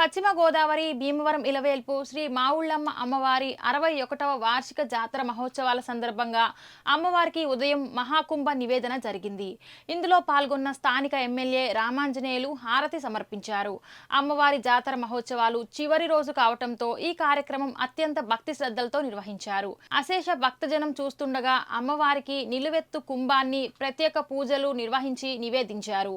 పశ్చిమ గోదావరి భీమవరం ఇలవేల్పు శ్రీ మావుళ్ళమ్మ అమ్మవారి 61వ వార్షిక జాతర మహోత్సవాల సందర్భంగా అమ్మవారికి ఉదయం మహాకుంభ నివేదన జరిగింది. ఇందులో పాల్గొన్న స్థానిక ఎమ్మెల్యే రామాంజనేయులు హారతి సమర్పించారు. అమ్మవారి జాతర మహోత్సవాలు చివరి రోజు కావటంతో ఈ కార్యక్రమం అత్యంత భక్తి శ్రద్ధలతో నిర్వహించారు. అశేష భక్తజనం చూస్తుండగా అమ్మవారికి నిలువెత్తు కుంభాన్ని ప్రత్యేక పూజలు నిర్వహించి నివేదించారు.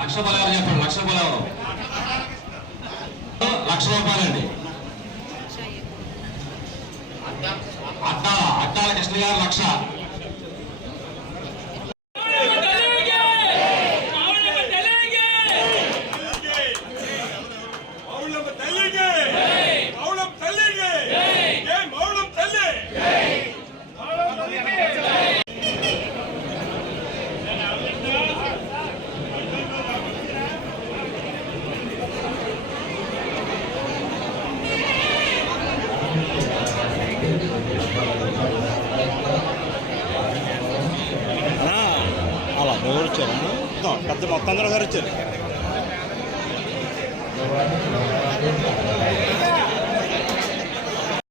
లక్ష బలాలు చెప్పండి. లక్ష బలాలు ₹1,00,000 అట్టాల కృష్ణ గారు 1,00,000. అలా ఎవరు వచ్చారు? పెద్ద మొత్తం అందరూ గారు వచ్చారు.